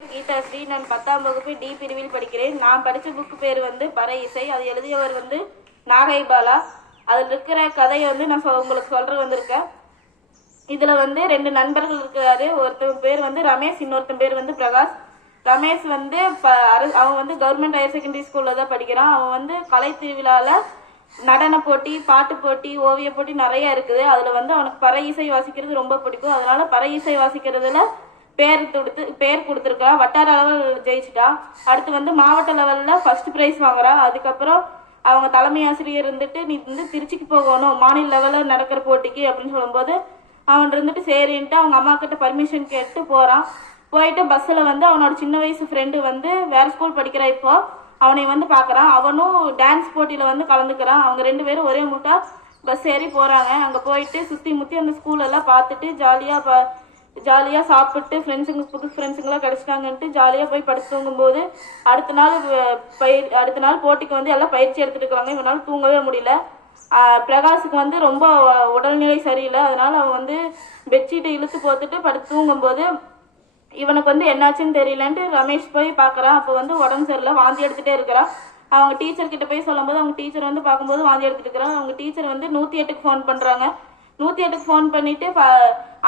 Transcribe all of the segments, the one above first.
கீதாஸ்ரீ. நான் 10ஆம் வகுப்பு டி பிரிவில் படிக்கிறேன். நான் படித்த புக்கு பேர் வந்து பறை இசை. அது எழுதியவர் வந்து நாகை பாலா. அதில் இருக்கிற கதையை வந்து நான் உங்களுக்கு சொல்ற வந்திருக்கேன். இதில் வந்து 2 நண்பர்கள் இருக்கிறாரு. ஒருத்தன் பேர் வந்து ரமேஷ், இன்னொருத்தன் பேர் வந்து பிரகாஷ். ரமேஷ் வந்து அவன் வந்து கவர்மெண்ட் ஹையர் செகண்டரி ஸ்கூலில் தான் படிக்கிறான். அவன் வந்து கலை திருவிழாவில் நடன போட்டி, பாட்டு போட்டி, ஓவிய போட்டி நிறைய இருக்குது. அதில் வந்து அவனுக்கு பறை இசை வாசிக்கிறது ரொம்ப பிடிக்கும். அதனால பறை இசை வாசிக்கிறதுல பேர் கொடுத்துருக்கா. வட்டார லெவல் ஜெயிச்சுட்டா. அடுத்து வந்து மாவட்ட லெவலில் ஃபர்ஸ்ட் ப்ரைஸ் வாங்குறா. அதுக்கப்புறம் அவங்க தலைமை ஆசிரியர் இருந்துட்டு நீ வந்து திருச்சிக்கு போகணும் மாநில லெவலில் நடக்கிற போட்டிக்கு அப்படின்னு சொல்லும்போது அவன் இருந்துட்டு சரின்ட்டு அவங்க அம்மா கிட்ட பர்மிஷன் கேட்டு போகிறான். போயிட்டு பஸ்ஸில் வந்து அவனோட சின்ன வயசு ஃப்ரெண்டு வந்து வேறு ஸ்கூல் படிக்கிறா. இப்போ அவனை வந்து பார்க்குறான். அவனும் டான்ஸ் போட்டியில் வந்து கலந்துக்கிறான். அவங்க 2 பேரும் ஒரே மூட்டா பஸ் ஏறி போகிறாங்க. அங்கே போயிட்டு சுற்றி முற்றி அந்த ஸ்கூலெல்லாம் பார்த்துட்டு ஜாலியாக சாப்பிட்டு புது ஃப்ரெண்ட்ஸுங்களாம் கிடச்சிட்டாங்கன்ட்டு ஜாலியாக போய் படுத்து தூங்கும்போது அடுத்த நாள் போட்டிக்கு வந்து எல்லாம் பயிற்சி எடுத்துட்டு இருக்கிறாங்க. இவனால் தூங்கவே முடியல. பிரகாஷுக்கு வந்து ரொம்ப உடல்நிலை சரியில்லை. அதனால அவன் வந்து பெட்ஷீட்டை இழுத்து போத்துட்டு படுத்து தூங்கும்போது இவனுக்கு வந்து என்னாச்சுன்னு தெரியலன்ட்டு ரமேஷ் போய் பார்க்குறான். அப்போ வந்து உடம்பு சரியில்லை, வாந்தி எடுத்துகிட்டே இருக்கிறான். அவங்க டீச்சர்கிட்ட போய் சொல்லும்போது அவங்க டீச்சர் வந்து பார்க்கும்போது வாந்தி எடுத்துட்டு இருக்கிறான். அவங்க டீச்சர் வந்து 108க்கு ஃபோன் பண்ணுறாங்க. 108க்கு ஃபோன் பண்ணிவிட்டு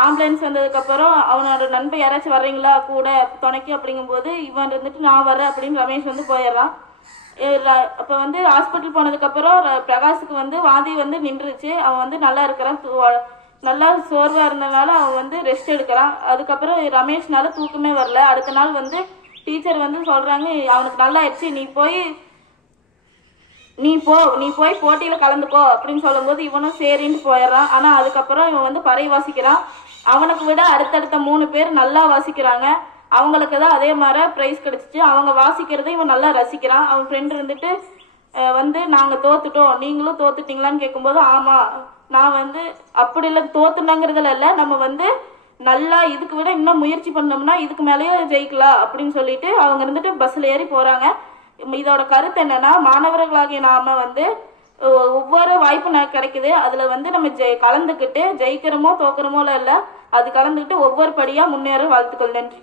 ஆம்புலன்ஸ் வந்ததுக்கப்புறம் அவனோட நண்பர் யாராச்சும் வர்றீங்களா கூட துணைக்கு அப்படிங்கும்போது இவன் இருந்துட்டு நான் வர்றேன் அப்படின்னு ரமேஷ் வந்து போயிடுறான். அப்போ வந்து ஹாஸ்பிட்டல் போனதுக்கப்புறம் பிரகாஷுக்கு வந்து வாந்தி வந்து நின்றுச்சு. அவன் வந்து நல்லா இருக்கிறான். நல்லா சோர்வாக இருந்தனால அவன் வந்து ரெஸ்ட் எடுக்கிறான். அதுக்கப்புறம் ரமேஷ்னால தூக்கமே வரல. அடுத்த நாள் வந்து டீச்சர் வந்து சொல்கிறாங்க அவனுக்கு நல்லா ஆயிடுச்சு, நீ போய் போட்டியில் கலந்துக்கோ அப்படின்னு சொல்லும்போது இவனும் சரின்னு போயிடுறான். ஆனால் அதுக்கப்புறம் இவன் வந்து பறை வாசிக்கிறான். அவனுக்கு விட அடுத்தடுத்த 3 பேர் நல்லா வாசிக்கிறாங்க. அவங்களுக்கு தான் அதே மாதிரி ப்ரைஸ் கிடச்சிச்சு. அவங்க வாசிக்கிறதை இவன் நல்லா ரசிக்கிறான். அவன் ஃப்ரெண்டு இருந்துட்டு வந்து நாங்கள் தோத்துட்டோம், நீங்களும் தோத்துட்டீங்களான்னு கேட்கும்போது ஆமாம், நான் வந்து அப்படி இல்லை, தோத்துனாங்கிறதுல இல்லை, நம்ம வந்து நல்லா இதுக்கு விட இன்னும் முயற்சி பண்ணோம்னா இதுக்கு மேலேயே ஜெயிக்கலாம் அப்படின்னு சொல்லிட்டு அவங்க இருந்துட்டு பஸ்ஸில் ஏறி போகிறாங்க. இதோட கருத்து என்னன்னா, மாணவர்களாகிய நாம வந்து ஒவ்வொரு வாய்ப்பு கிடைக்குது. அதுல வந்து நம்ம கலந்துக்கிட்டு ஜெயிக்கிறோமோ தோக்குறோமோ இல்லை, அது கலந்துக்கிட்டு ஒவ்வொரு படியா முன்னேற வாழ்த்துக்கள். நன்றி.